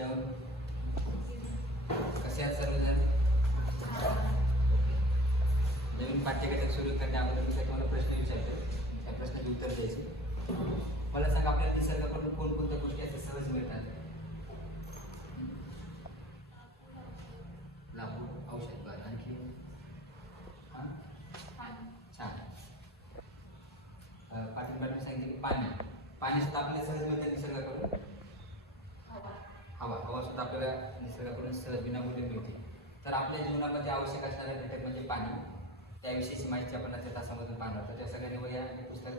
Down. कसे आहात सर्वजण? नवीन पाठ्यक्रम सुरू करण्याअगोदर मी तुम्हाला प्रश्न विचारतो, त्या प्रश्नाचे उत्तर द्यायचे. मला सांगा, आपल्याला निसर्गाकडून कोणकोणत्या गोष्टी असे सहज मिळतात? लाकूड, औषध, बरं. आणखी छान. पाठींबाने सांगितले की पाणी सुद्धा आपल्याला सहज मिळतं निसर्गाकडून. हवा सुद्धा आपल्याला निसर्गाकडून सहज विनामूल्य मिळते. तर आपल्या जीवनामध्ये आवश्यक असणारे घटक म्हणजे पाणी. त्याविषयीची माहिती आपण आजच्या तासामधून पाहणार आहोत. त्या सगळ्यांनी वह्या आणि पुस्तक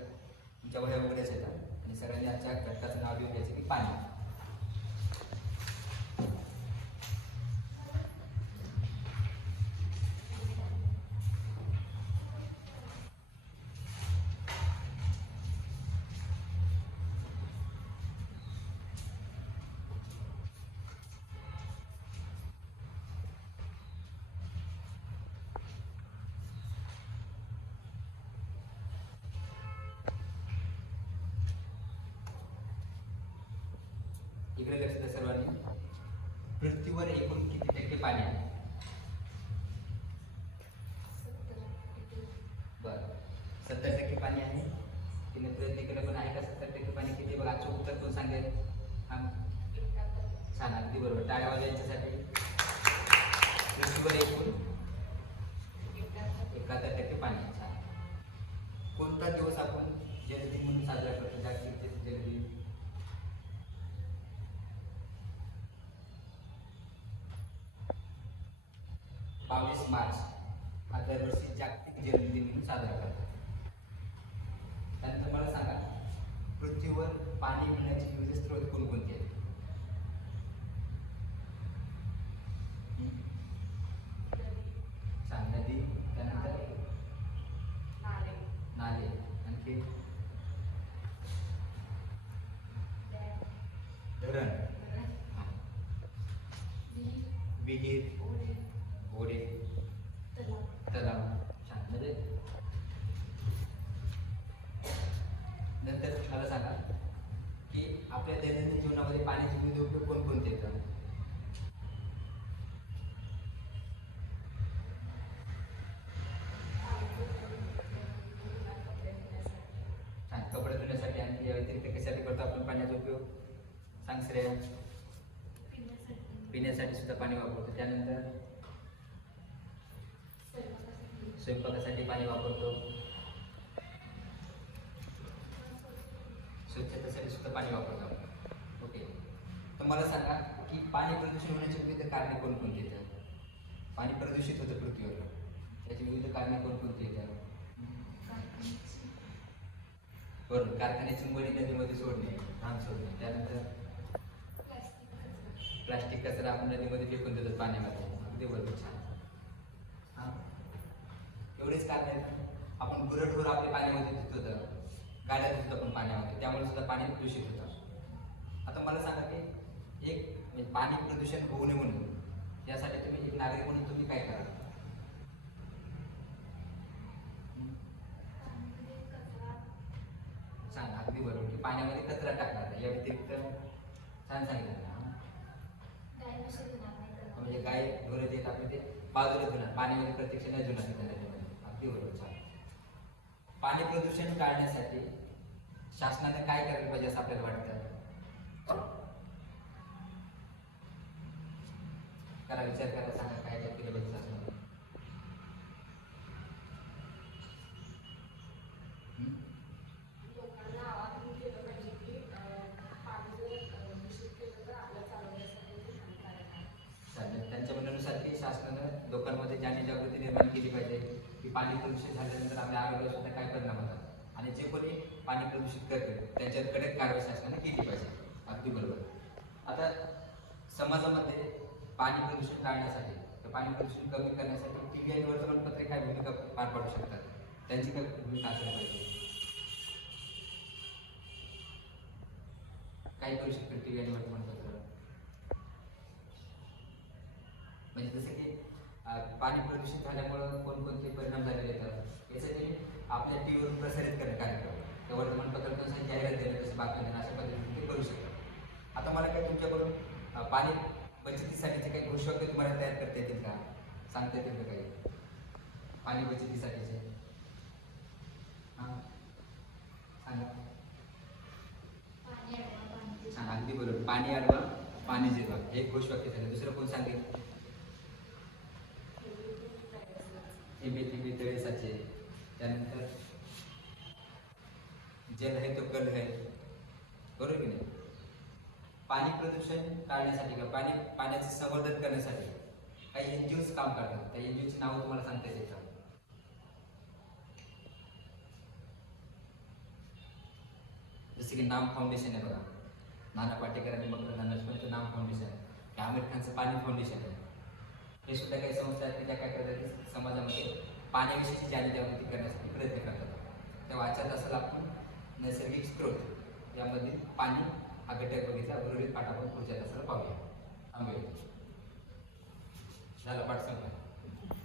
तुमच्या वह्या उघड्याच येतात आणि सगळ्यांनी आजच्या घटकाचं नाव लिहून घ्यायचं की पाणी. इकडे लक्ष द्या सर्वांनी. पृथ्वीवर एकूण किती टक्के पाणी आहे? बरं, 70% पाणी आहे. तिने प्रयत्न केला पण आहे का 70% पाणी किती? बघा, आजचं उत्तर कोण सांगेल? छान, अगदी बरोबर. टाळ्या वाजवायच्यासाठी. पृथ्वीवर एकूण 71% पाणी आहे. छान. कोणता दिवस आपण जलदिन म्हणून साजरा करतो? जागतिक जलदिन. 22 मार्च हा दरवर्षी जागतिक जलदिन म्हणून साजरा करतात. त्यानंतर मला सांगा, पृथ्वीवर पाणी पिण्याचे विविध स्रोत कोणकोणते आहेत? छान. नदी, त्यानंतर नाले, आणखी धरण, विहीर, ओढे, तलाव. छान. म्हणजे नंतर मला सांगा की आपल्या दैनंदिन जीवनामध्ये पाण्याचे विविध उपयोग कोणकोणते येतात? छान. कपडे धुण्यासाठी. आणखी या व्यतिरिक्त कशासाठी करतो आपण पाण्याचा उपयोग? सांग श्रेया. पिण्यासाठी सुद्धा पाणी वापरतो. त्यानंतर स्वयंपाकासाठी पाणी वापरतो. स्वच्छतेसाठी सुद्धा पाणी वापरतो आपण. ओके. तर मला सांगा की पाणी प्रदूषण होण्याची विविध कारणे कोणकोणती येतात? पाणी प्रदूषित होतं पृथ्वीवर, त्याची विविध कारणे कोणकोणती येतात? बरोबर, कारखान्याची मळी नदीमध्ये सोडणे, घाण सोडणे. त्यानंतर प्लास्टिक कचरा आपण नदीमध्ये फेकून देतो पाण्यामध्ये. अगदी बरोबर. छान. हां, एवढेच कारण आहेत. आपण गुरढोर आपल्या पाण्यामध्ये धुतो, तर गाड्या धुतो आपण पाण्यामध्ये, त्यामुळे सुद्धा पाणी दूषित होतं. आता मला सांगा की एक पाणी प्रदूषण होऊ नये म्हणून यासाठी तुम्ही एक नागरिक म्हणून तुम्ही काय करा? छान, अगदी बरोबर. की पाण्यामध्ये कचरा टाकणार. या व्यतिरिक्त छान सांगितलं. म्हणजे गाय ढोरं देत आपण ते बाजूला धुणार, पाण्यामध्ये प्रत्यक्ष नाही धुणार तिथे नदीमध्ये. अगदी बरोबर. छान. पाणी प्रदूषण टाळण्यासाठी शासनाने काय करायला पाहिजे असं आपल्याला वाटतं? करा, विचार करा, सांगा काय काय केलं पाहिजे शासनाने. त्यांच्या म्हणण्यानुसार की शासनानं लोकांमध्ये जाणीव-जागृती निर्माण केली पाहिजे की पाणी प्रदूषित झाल्यानंतर आपल्या आरोग्यावर सुद्धा काय परिणाम होतात आणि जे कोणी पाणी प्रदूषित करते त्यांच्यात कडक कारवाई शासनाने केली पाहिजे. अगदी बरोबर. आता समाजामध्ये पाणी प्रदूषण टाळण्यासाठी, पाणी प्रदूषण कमी करण्यासाठी टीव्ही आणि वर्तमानपत्रे काय भूमिका पार पाडू शकतात? त्यांची काय भूमिका असायला पाहिजे? काय करू शकतात टीव्ही आणि वर्तमानपत्र? म्हणजे जसं की पाणी प्रदूषित झाल्यामुळं कोणकोणते परिणाम झालेले आहेत यासाठी आपल्या टीव्हीवरून प्रसारित करणे कार्यक्रम, त्या वर्तमानपत्रातून जाहिरात देणं, जसं बातम्या देणं, अशा पद्धतीने ते करू शकतात. आता मला काय तुमच्याकडून पाणी बचतीसाठीचे काही घोषवाक्य तुम्हाला तयार करता येतील का? सांगता येतील का काही पाणी बचतीसाठीचे? हां सांगा. छान, अगदी बरोबर. पाणी अडवा पाणी जिरवा हे एक घोषवाक्य झालं. दुसरं कोण सांगेल? थेंबे थेंबे तळे साचे. त्यानंतर जल है तो कल है, बरोबर की नाही? पाणी प्रदूषण टाळण्यासाठी किंवा पाण्याचे संवर्धन करण्यासाठी काही एनजीओच काम करतात. त्या एनजीओची नावं तुम्हाला सांगता येतील का? जसे की नाम फाउंडेशन आहे बघा, नाना पाटेकर आणि मकरंद नरसुंबांचं नाम फाउंडेशन आहे, हे आमिर खानचं पाणी फाउंडेशन आहे. हे सुद्धा काही संस्था आहेत की त्या काय करतात की समाजामध्ये पाण्याविषयीची जनजागृती करण्यासाठी प्रयत्न करतात. तेव्हा आजच्या तासाला आपण नैसर्गिक स्रोत यामधील पाणी हा घटक बघितला. उर्वरित पाठ आपण पुढच्या तासाला पाहूया. थांबूया. झाला पाठ संपला.